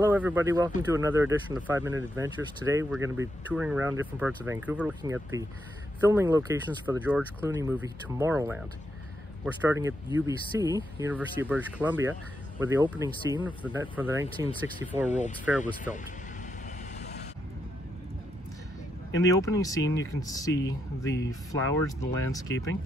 Hello everybody, welcome to another edition of 5 Minute Adventures. Today we're going to be touring around different parts of Vancouver looking at the filming locations for the George Clooney movie Tomorrowland. We're starting at UBC, University of British Columbia, where the opening scene for the 1964 World's Fair was filmed. In the opening scene you can see the flowers, the landscaping.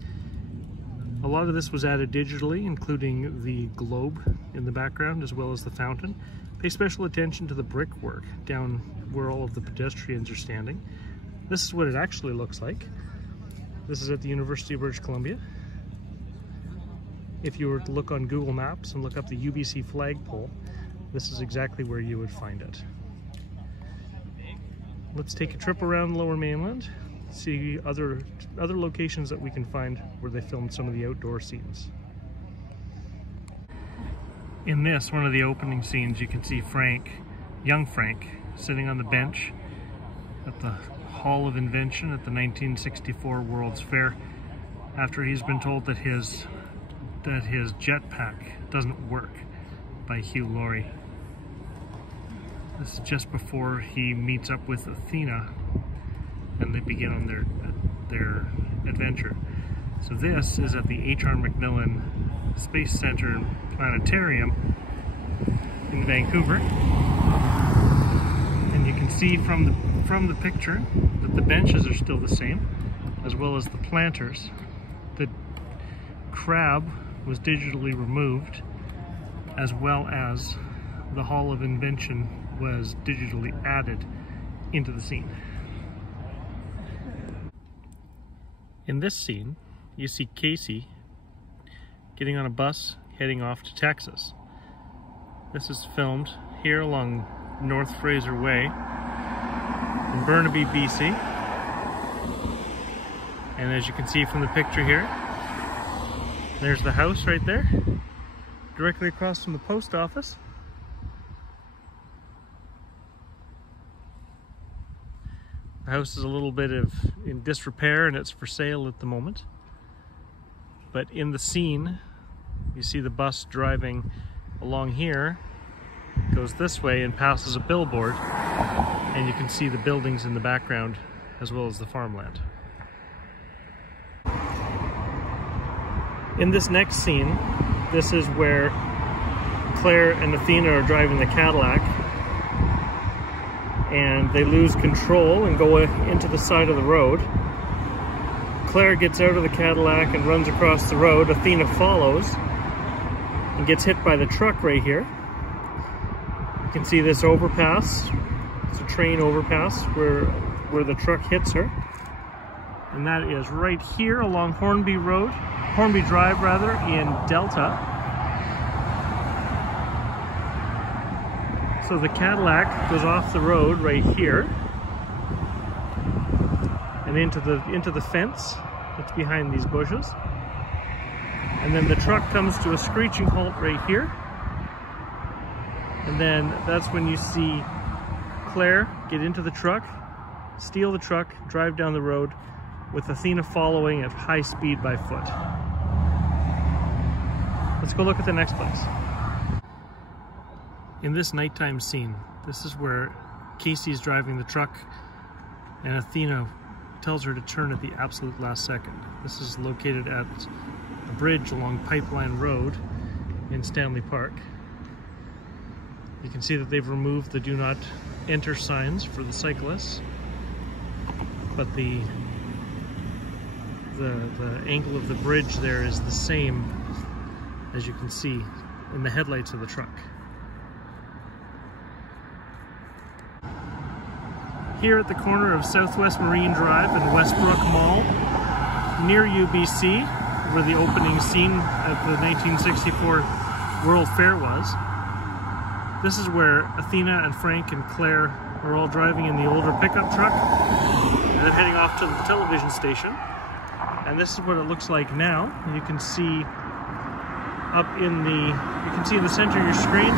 A lot of this was added digitally, including the globe in the background as well as the fountain. Pay special attention to the brickwork down where all of the pedestrians are standing. This is what it actually looks like. This is at the University of British Columbia. If you were to look on Google Maps and look up the UBC flagpole, this is exactly where you would find it. Let's take a trip around the Lower Mainland, see other locations that we can find where they filmed some of the outdoor scenes. In this, one of the opening scenes, you can see Frank, young Frank, sitting on the bench at the Hall of Invention at the 1964 World's Fair after he's been told that his jetpack doesn't work by Hugh Laurie. This is just before he meets up with Athena and they begin on their adventure. So this is at the H.R. Macmillan Space Center Planetarium in Vancouver, and you can see from the picture that the benches are still the same, as well as the planters. The crab was digitally removed, as well as the Hall of Invention was digitally added into the scene. In this scene, you see Casey getting on a bus heading off to Texas. This is filmed here along North Fraser Way in Burnaby, BC. And as you can see from the picture here, there's the house right there, directly across from the post office. The house is a little bit in disrepair and it's for sale at the moment. But in the scene, you see the bus driving along here, goes this way and passes a billboard, and you can see the buildings in the background as well as the farmland. In this next scene, this is where Claire and Athena are driving the Cadillac, and they lose control and go into the side of the road. Claire gets out of the Cadillac and runs across the road. Athena follows and gets hit by the truck right here. You can see this overpass. It's a train overpass where the truck hits her. And that is right here along Hornby Drive rather, in Delta. So the Cadillac goes off the road right here and into the fence that's behind these bushes. And then the truck comes to a screeching halt right here. And then that's when you see Claire get into the truck, steal the truck, drive down the road, with Athena following at high speed by foot. Let's go look at the next place. In this nighttime scene, this is where Casey's driving the truck and Athena tells her to turn at the absolute last second. This is located at a bridge along Pipeline Road in Stanley Park. You can see that they've removed the do not enter signs for the cyclists, but the angle of the bridge there is the same as you can see in the headlights of the truck. Here at the corner of Southwest Marine Drive and Westbrook Mall, near UBC, where the opening scene of the 1964 World Fair was. This is where Athena and Frank and Claire are all driving in the older pickup truck and then heading off to the television station. And this is what it looks like now. You can see in the center of your screen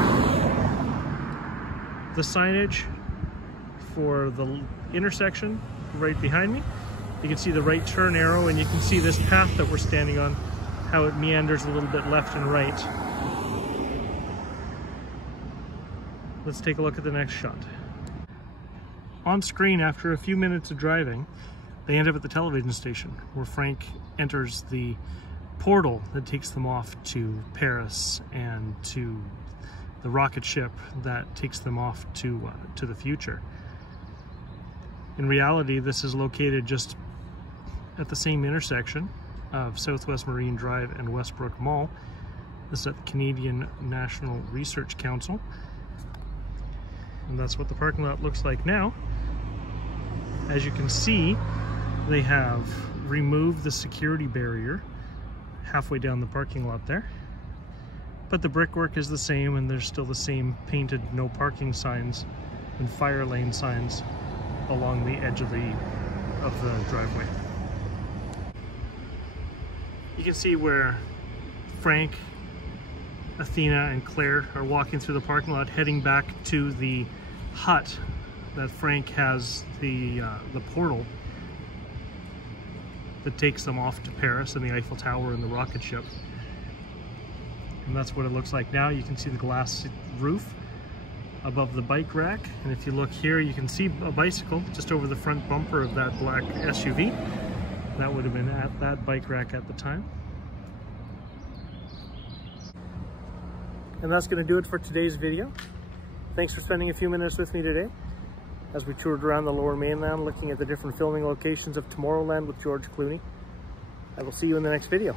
the signage for the intersection right behind me. You can see the right turn arrow, and you can see this path that we're standing on, how it meanders a little bit left and right. let's take a look at the next shot. On screen, after a few minutes of driving, they end up at the television station where Frank enters the portal that takes them off to Paris and to the rocket ship that takes them off to the future. In reality, this is located just at the same intersection of Southwest Marine Drive and Westbrook Mall. This is at the Canadian National Research Council. And that's what the parking lot looks like now. As you can see, they have removed the security barrier halfway down the parking lot there. But the brickwork is the same, and there's still the same painted no parking signs and fire lane signs along the edge of the driveway. You can see where Frank, Athena, and Claire are walking through the parking lot, heading back to the hut that Frank has, the portal that takes them off to Paris and the Eiffel Tower and the rocket ship. And that's what it looks like now. You can see the glass roof above the bike rack, and if you look here, you can see a bicycle just over the front bumper of that black SUV. That would have been at that bike rack at the time. And that's going to do it for today's video. Thanks for spending a few minutes with me today as we toured around the Lower Mainland looking at the different filming locations of Tomorrowland with George Clooney. I will see you in the next video.